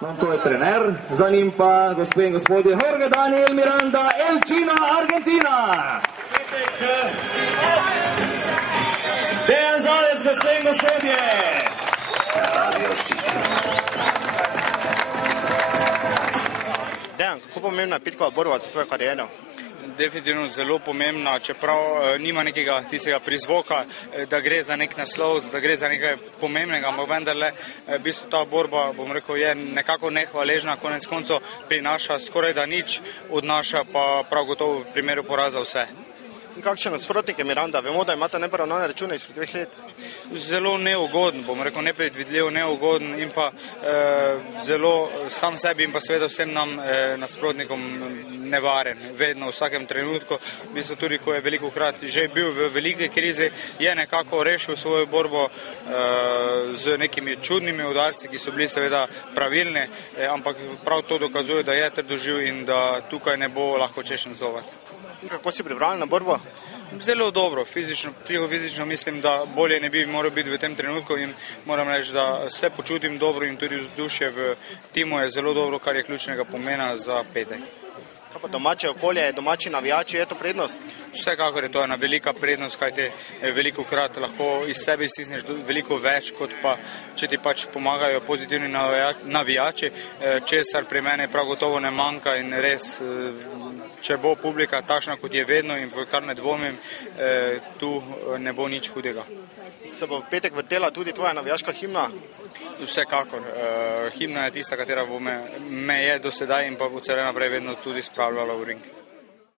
No, to je trener, za njim pa, gospe in gospodje, Jorge Daniel Miranda, Elčina, Argentina. Dejan Zalec, gospe in gospodje. Dejan, kako pomembna je petkova borba za tvojo kariero? Definitivno zelo pomembna, čeprav nima nekega tistega prizvoka, da gre za nek naslov, da gre za nekaj pomembnega, ampak vendarle v bistvu ta borba, bom rekel, je nekako nehvaležna, konec koncev prinaša skoraj da nič, odnaša pa prav gotovo v primeru poraza vse. In kakšen nasprotnik je Miranda? Vemo, da imate neporavnane račune izpred 2 let. Zelo neugoden, bom rekel, nepredvidljiv, neugoden in pa zelo sam sebi in pa seveda vsem nam nasprotnikom nevaren. Vedno, v vsakem trenutku, v bistvu tudi, ko je velikokrat že bil v velike krizi, je nekako rešil svojo borbo z nekimi čudnimi udarci, ki so bili seveda pravilni, ampak prav to dokazuje, da je trdoživ in da tukaj ne bo lahko češen zovat. In kako si pripravljen na borbo? Zelo dobro, psihofizično mislim, da bolje ne bi moral biti v tem trenutku in moram reči, da se počutim dobro in tudi vzdušje v timu je zelo dobro, kar je ključnega pomena za petek. Kaj pa domače okolje, domači navijači, je to prednost? Vsekakor je to ena velika prednost, kajti velikokrat lahko iz sebe iztisneš veliko več, kot pa če ti pač pomagajo pozitivni navijači, česar pri meni prav gotovo ne manjka in res, če bo publika takšna, kot je vedno in v kar ne dvomim, tu ne bo nič hudega. Se bo v petek vrtela tudi tvoja navijaška himna? Vsekakor. Himna je tista, katera me je do sedaj in pa bo celo naprej vedno tudi spravljala v ring.